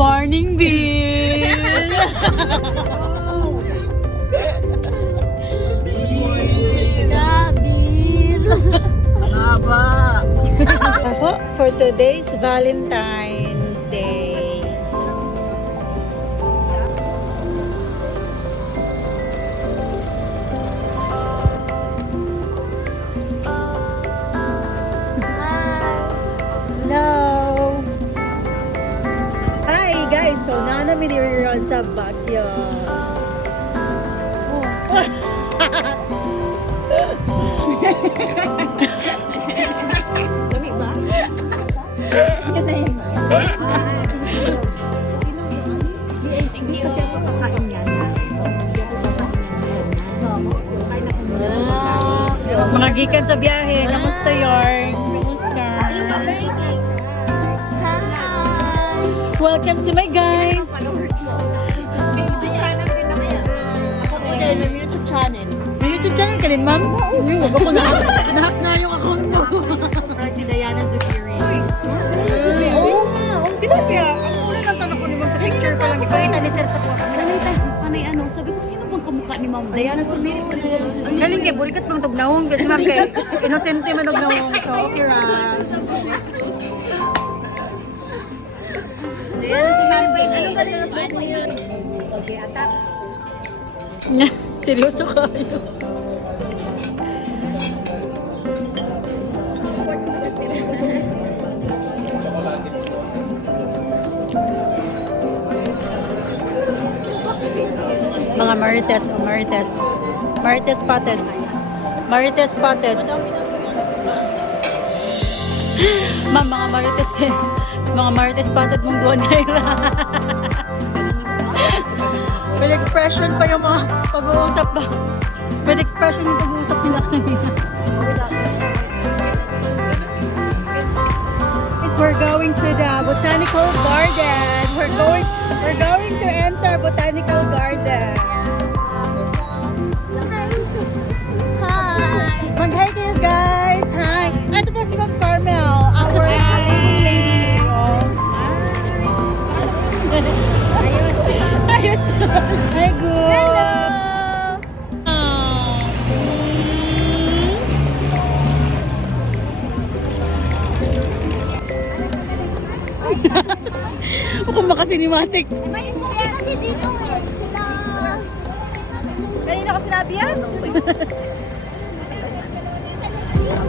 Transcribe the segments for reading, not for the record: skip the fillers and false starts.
morning, Bill! Haba. For today's Valentine's Day. Hello! Hi guys! So, namin niriran sa Baguio. Dami ba? Mga gikan sa biyahe, kamusta yarn? Kamusta? Welcome to my guys! May YouTube channel. May YouTube channel ka din, ma'am? Huwag ako nahack na yung account mo. Parang si Diana Zubiri. Oo nga, kaya ang una ng tanong ko ni ma'am sa picture pa lang, ipakita ni sir sa photo. Panay ano, sabi ko, sino bang kamukha ni Ma'am Diana Zubiri? Galing kay burikat pang tugnawong kasi ma'am kay inosente man tugnawong. So, okay ra. Diana Zubiri, ano ba rin ang sabi niya? Okay, atak. Seryoso kayo. Mga marites o marites. Marites spotted. Marites spotted. Ma'am, mga marites kayo. Mga marites spotted mong doon nila. With expression pa yung mga pag-uusap ba? With expression yung pag-uusap nila kanina. We're going to the botanical garden. We're going to enter botanical garden. Hi. Mag-hi kayo guys. Hi. Ito po si Ma'am Carmel, our leading lady. Oh. Ayos. Hi, good. Hello. Ako makasinematic. May istorya kasi dito eh. Sila... Kanina ko sinabi yan?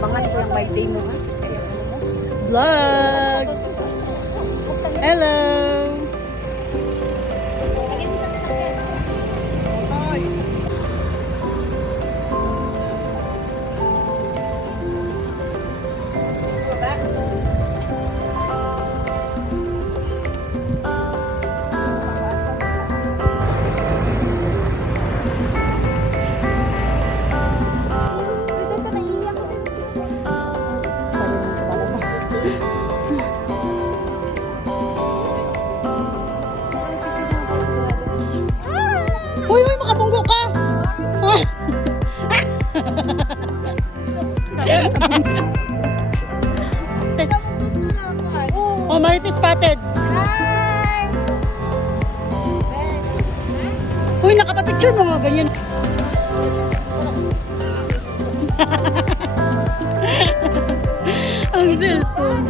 Abangan ko yung birthday mo ha. Vlog. Hello. Uy, makabunggo ka! Oh, marites spotted. Hi! Uy, nakapapicture mo nga ganyan. Ang cellphone.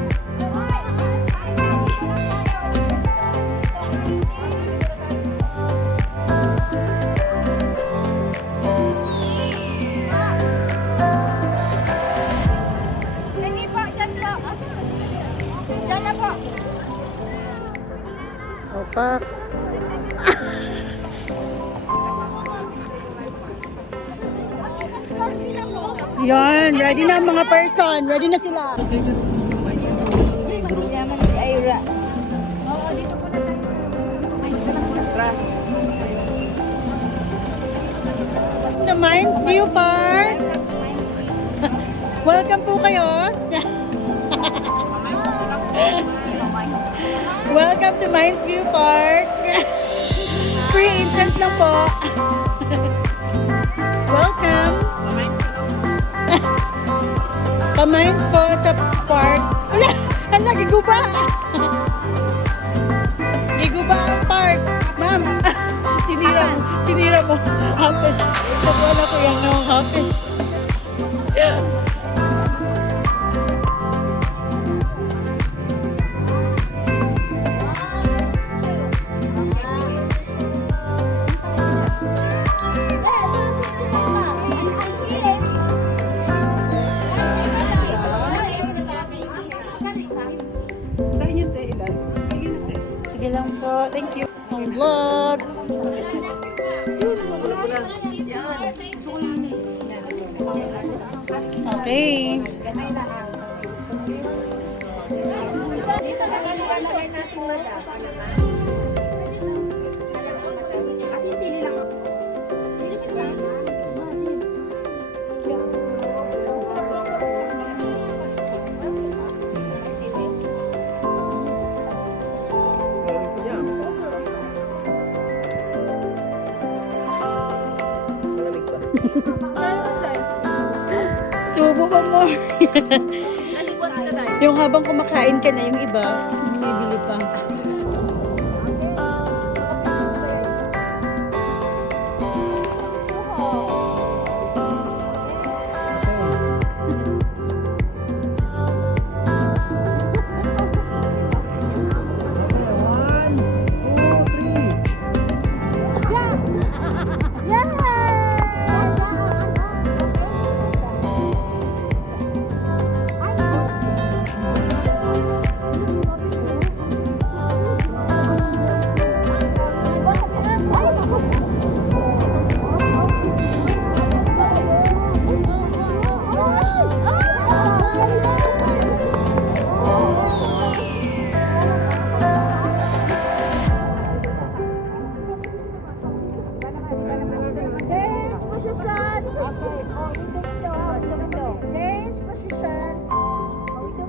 Sige po, dyan po. Dyan na po. Opak. Yan, ready na ang mga person. Ready na sila. Yaman si Ira. Oo, dito po na tayo. The Mines View Park. Welcome po kayo. Welcome to Mines View Park. Free entrance lang po. Welcome. Pamines po sa park. Wala, ang nagiguba. Giguba Sinira mo. Happen. Nagwala ko yung nang happen. Sa inyo, te, ilan? Ayun, te. Sige lang po. Thank you. Ang vlog. Okay. Subo pa mo. Yung habang kumakain ka na, yung iba, bumibili pa. Change position. Change position.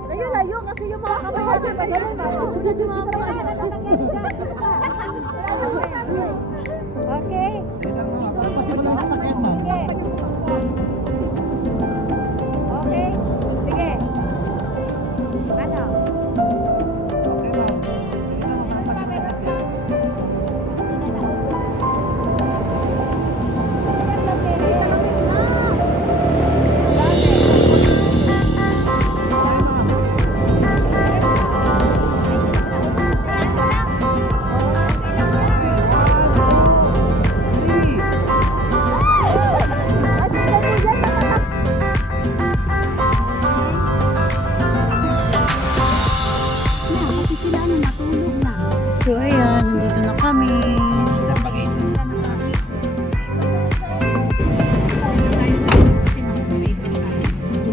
Layo-layo kasi yung mga kamay natin magaling. Matulad yung mga kamay. Okay. Kasi wala sa sakyan, ma'am. Okay. Sige. Ano? So, ayan. Nandito na kami.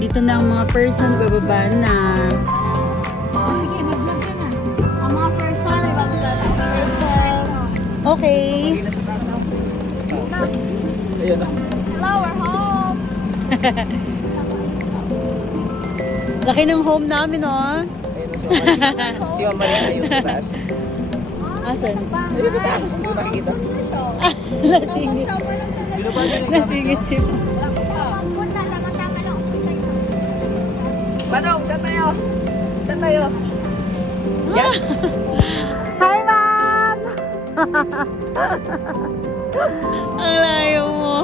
Dito na ang mga person. Bababa na. Sige, mag-vlog ka na. Ang mga person, mag-vlog. Person. Okay. Ayun na. Hello, we're home. Laki ng home namin, oh. Ayun na si Mama Marina yung sa taas. Asan? Ayun sa taas. Hindi ko nakikita. Nasingit. Nasingit siya. Manong, saan tayo? Saan tayo? Diyan? Hi, Mom! Ang layo mo.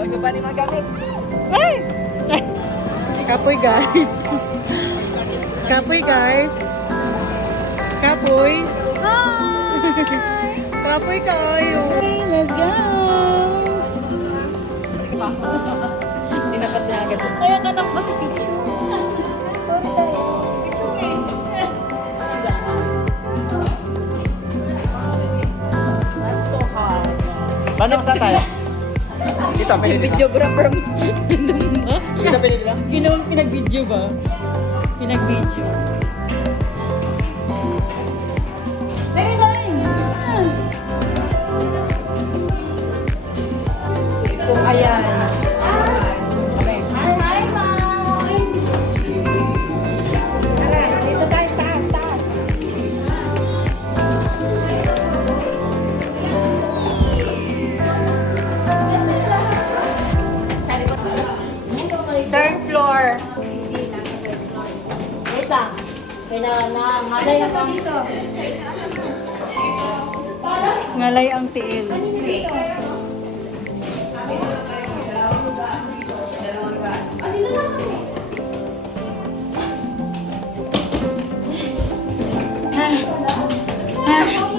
Huwag mo ba ni magamit? Ay! Kapoy, guys. Kapoy, guys. Kapoy. Hi! Kapoy kayo. Okay, let's go. Tinapat na agad. Kaya nanak ba si Pichu? Sorry tayo. Manong, saan tayo? Dito, pinili dito. Videographer mo. Dito, pinili dito. Pinag-video ba? Pinag-video. Very nice. So, ayan. Okay. Hi, Mom! Dito guys, taas, taas. Third floor. Wait lang. Kailangan na. Malay na dito. Ngalay ang tiil. Ah. Ah.